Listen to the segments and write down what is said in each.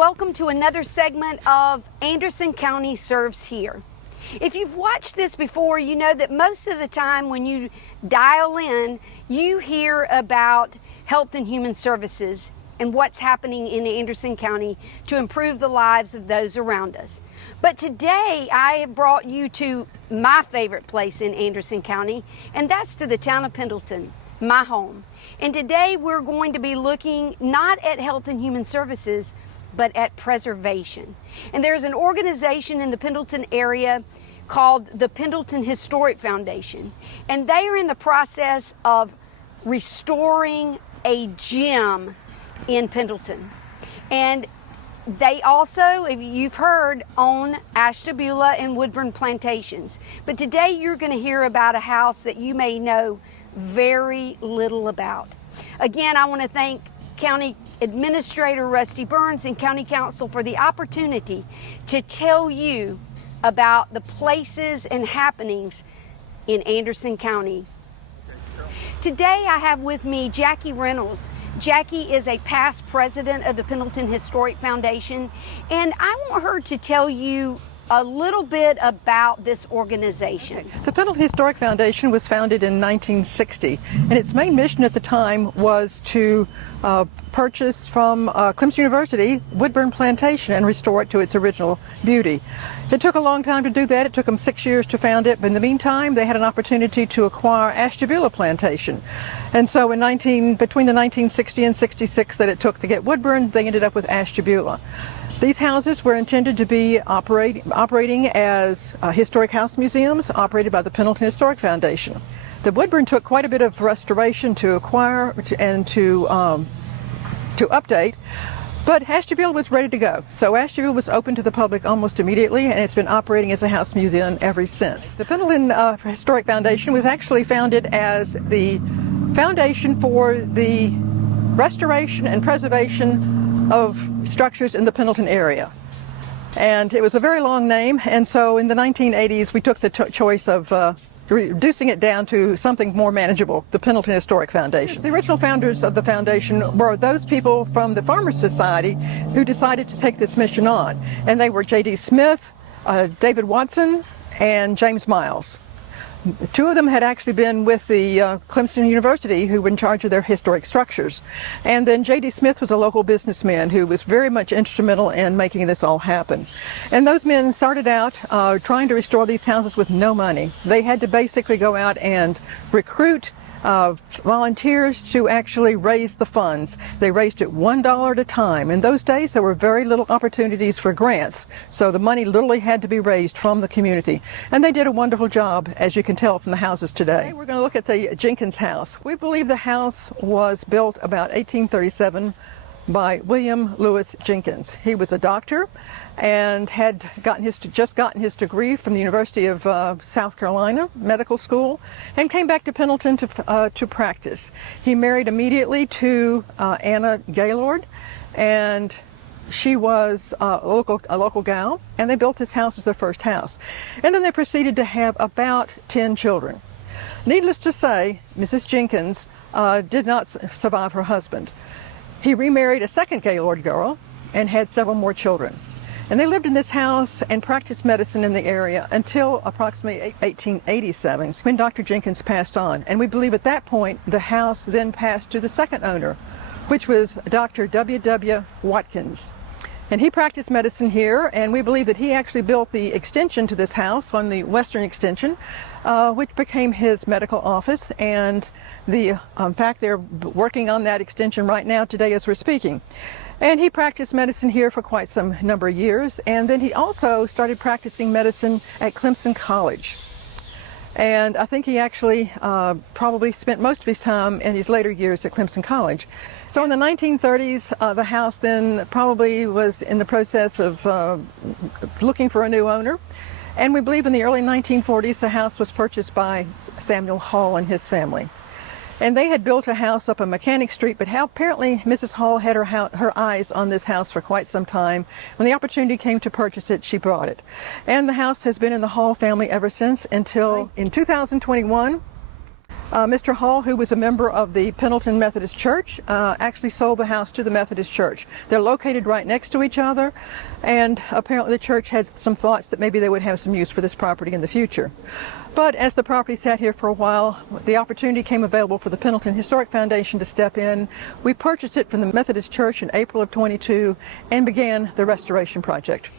welcome to another segment of Anderson County Serves Here. If you've watched this before, you know that most of the time when you dial in, you hear about health and human services and what's happening in Anderson County to improve the lives of those around us. But today I have brought you to my favorite place in Anderson County, and that's to the town of Pendleton, my home. And today we're going to be looking not at health and human services, but at preservation. And there's an organization in the Pendleton area called the Pendleton Historic Foundation. And they are in the process of restoring a gym in Pendleton. And they also, if you've heard, own Ashtabula and Woodburn plantations. But today you're going to hear about a house that you may know very little about. Again, I want to thank County Administrator Rusty Burns and County Council for the opportunity to tell you about the places and happenings in Anderson County. Today I have with me Jackie Reynolds. Jackie is a past president of the Pendleton Historic Foundation, and I want her to tell you a little bit about this organization. The Pendleton Historic Foundation was founded in 1960, and its main mission at the time was to purchase from Clemson University Woodburn Plantation and restore it to its original beauty. It took a long time to do that. It took them 6 years to found it, but in the meantime they had an opportunity to acquire Ashtabula Plantation. And so between the 1960 and 66 that it took to get Woodburn, they ended up with Ashtabula. These houses were intended to be operating as historic house museums operated by the Pendleton Historic Foundation. The Woodburn took quite a bit of restoration to acquire and to update, but Ashtabula was ready to go. So Ashtabula was open to the public almost immediately, and it's been operating as a house museum ever since. The Pendleton Historic Foundation was actually founded as the foundation for the restoration and preservation of structures in the Pendleton area. And it was a very long name, and so in the 1980s we took the choice of reducing it down to something more manageable, the Pendleton Historic Foundation. The original founders of the foundation were those people from the Farmers Society who decided to take this mission on, and they were J.D. Smith, David Watson, and James Miles. Two of them had actually been with the Clemson University, who were in charge of their historic structures. And then J.D. Smith was a local businessman who was very much instrumental in making this all happen. And those men started out trying to restore these houses with no money. They had to basically go out and recruit volunteers to actually raise the funds. They raised it $1 at a time. In those days there were very little opportunities for grants, so the money literally had to be raised from the community. And they did a wonderful job, as you can tell from the houses today. We're going to look at the Jenkins House. We believe the house was built about 1837 by William Lewis Jenkins. He was a doctor and had just gotten his degree from the University of South Carolina Medical School, and came back to Pendleton to practice. He married immediately to Anna Gaylord, and she was a local gal, and they built this house as their first house. And then they proceeded to have about 10 children. Needless to say, Mrs. Jenkins did not survive her husband. He remarried a second Gaylord girl and had several more children. And they lived in this house and practiced medicine in the area until approximately 1887, when Dr. Jenkins passed on. And we believe at that point the house then passed to the second owner, which was Dr. W.W. Watkins. And he practiced medicine here, and we believe that he actually built the extension to this house on the western extension, which became his medical office. And in fact, they're working on that extension right now today as we're speaking. And he practiced medicine here for quite some number of years, and then he also started practicing medicine at Clemson College. And I think he actually probably spent most of his time in his later years at Clemson College. So in the 1930s, the house then probably was in the process of looking for a new owner. And we believe in the early 1940s, the house was purchased by Samuel Hall and his family. And they had built a house up on Mechanic Street, but apparently Mrs. Hall had her eyes on this house for quite some time. When the opportunity came to purchase it, she bought it. And the house has been in the Hall family ever since, until in 2021, Mr. Hall, who was a member of the Pendleton Methodist Church, actually sold the house to the Methodist Church. They're located right next to each other, and apparently the church had some thoughts that maybe they would have some use for this property in the future. But as the property sat here for a while, the opportunity came available for the Pendleton Historic Foundation to step in. We purchased it from the Methodist Church in April of 22 and began the restoration project.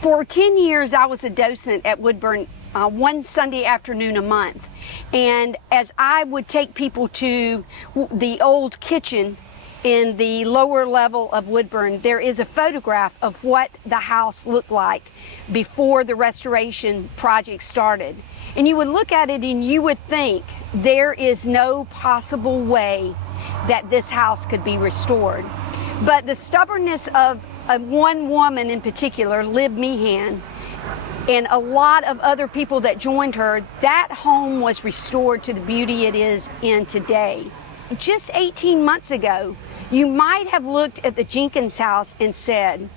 For 10 years, I was a docent at Woodburn one Sunday afternoon a month. And as I would take people to the old kitchen in the lower level of Woodburn, there is a photograph of what the house looked like before the restoration project started. And you would look at it and you would think there is no possible way that this house could be restored. But the stubbornness of one woman in particular, Lib Meehan, and a lot of other people that joined her, that home was restored to the beauty it is in today. Just 18 months ago, you might have looked at the Jenkins House and said,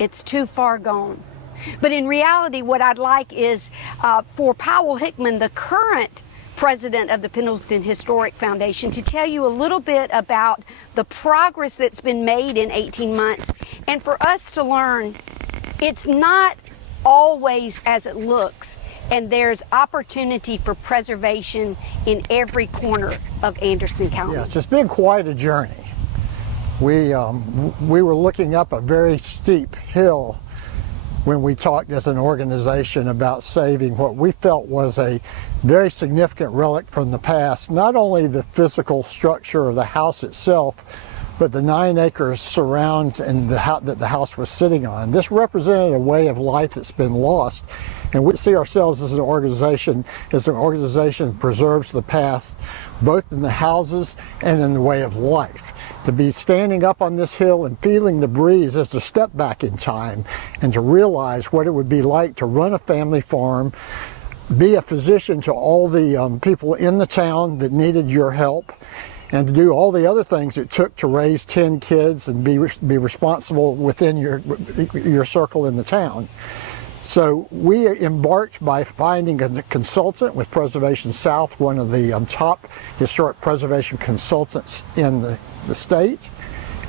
it's too far gone. But in reality, what I'd like is for Powell Hickman, the current president of the Pendleton Historic Foundation, to tell you a little bit about the progress that's been made in 18 months, and for us to learn it's not always as it looks, and there's opportunity for preservation in every corner of Anderson County. Yes, it's been quite a journey. We were looking up a very steep hill when we talked as an organization about saving what we felt was a very significant relic from the past, not only the physical structure of the house itself, but the 9 acres surround and that the house was sitting on. This represented a way of life that's been lost, and we see ourselves as an organization that preserves the past, both in the houses and in the way of life. To be standing up on this hill and feeling the breeze is to step back in time and to realize what it would be like to run a family farm, be a physician to all the people in the town that needed your help, and to do all the other things it took to raise 10 kids and be responsible within your circle in the town. So we embarked by finding a consultant with Preservation South, one of the top historic preservation consultants in the state.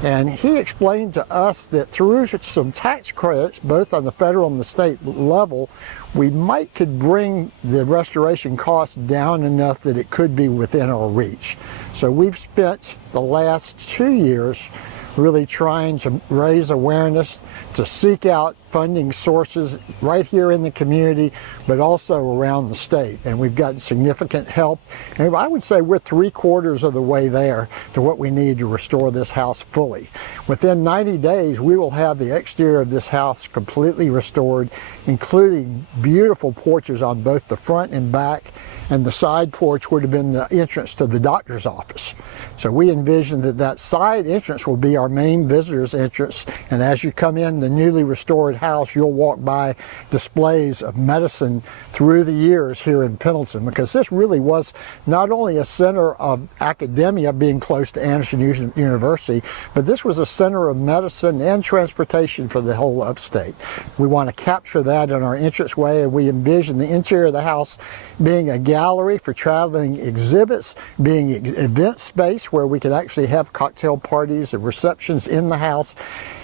And he explained to us that through some tax credits, both on the federal and the state level, we could bring the restoration costs down enough that it could be within our reach. So we've spent the last 2 years really trying to raise awareness, to seek out funding sources right here in the community, but also around the state. And we've gotten significant help. And I would say we're 3/4 of the way there to what we need to restore this house fully. Within 90 days, we will have the exterior of this house completely restored, including beautiful porches on both the front and back, and the side porch would have been the entrance to the doctor's office. So we envision that side entrance will be our main visitor's entrance, and as you come in the newly restored house, you'll walk by displays of medicine through the years here in Pendleton, because this really was not only a center of academia, being close to Anderson University, but this was a center of medicine and transportation for the whole upstate. We want to capture that in our entranceway, and we envision the interior of the house being a gallery for traveling exhibits, being an event space where we could actually have cocktail parties and receptions in the house,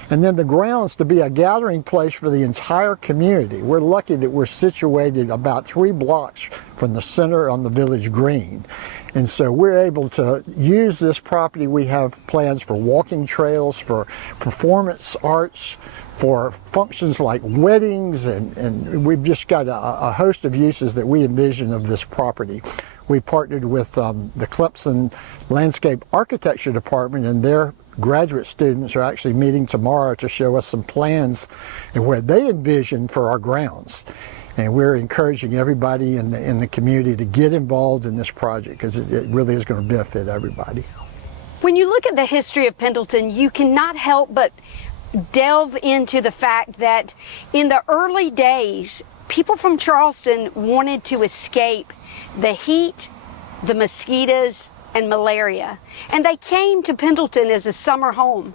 and then the grounds to be a gathering place for the entire community. We're lucky that we're situated about 3 blocks from the center on the village green. And so we're able to use this property. We have plans for walking trails, for performance arts, for functions like weddings, and we've just got a host of uses that we envision of this property. We partnered with the Clemson Landscape Architecture Department, and their graduate students are actually meeting tomorrow to show us some plans and where they envision for our grounds. And we're encouraging everybody in the community to get involved in this project, because it really is going to benefit everybody. When you look at the history of Pendleton, you cannot help but delve into the fact that in the early days, people from Charleston wanted to escape the heat, the mosquitoes, and malaria. And they came to Pendleton as a summer home.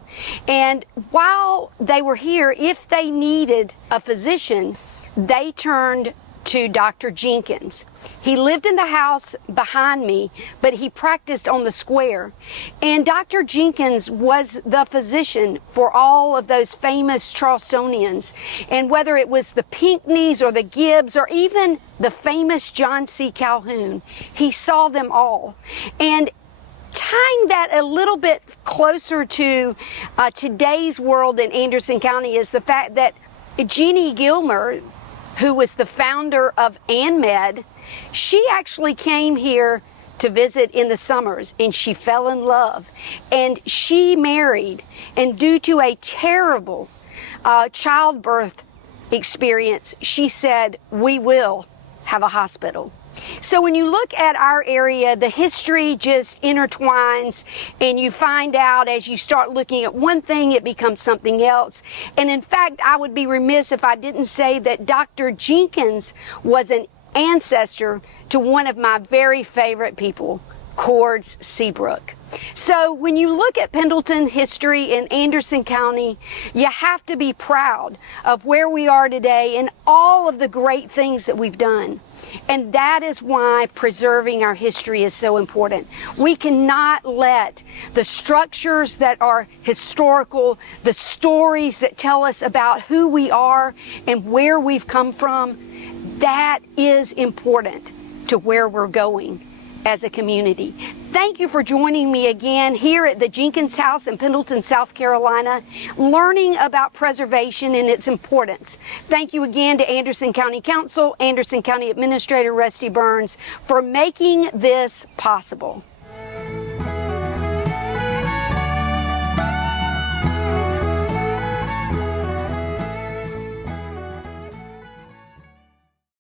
And while they were here, if they needed a physician, they turned to Dr. Jenkins. He lived in the house behind me, but he practiced on the square. And Dr. Jenkins was the physician for all of those famous Charlestonians. And whether it was the Pinckneys or the Gibbs or even the famous John C. Calhoun, he saw them all. And tying that a little bit closer to today's world in Anderson County is the fact that Jeannie Gilmer, who was the founder of ANMED, she actually came here to visit in the summers, and she fell in love, and she married, and due to a terrible childbirth experience, she said, we will have a hospital. So when you look at our area, the history just intertwines, and you find out as you start looking at one thing, it becomes something else. And in fact, I would be remiss if I didn't say that Dr. Jenkins was an ancestor to one of my very favorite people, Cords Seabrook. So when you look at Pendleton history in Anderson County, you have to be proud of where we are today and all of the great things that we've done. And that is why preserving our history is so important. We cannot let the structures that are historical, the stories that tell us about who we are and where we've come from, that is important to where we're going as a community. Thank you for joining me again here at the Jenkins House in Pendleton, South Carolina, learning about preservation and its importance. Thank you again to Anderson County Council, Anderson County Administrator Rusty Burns for making this possible.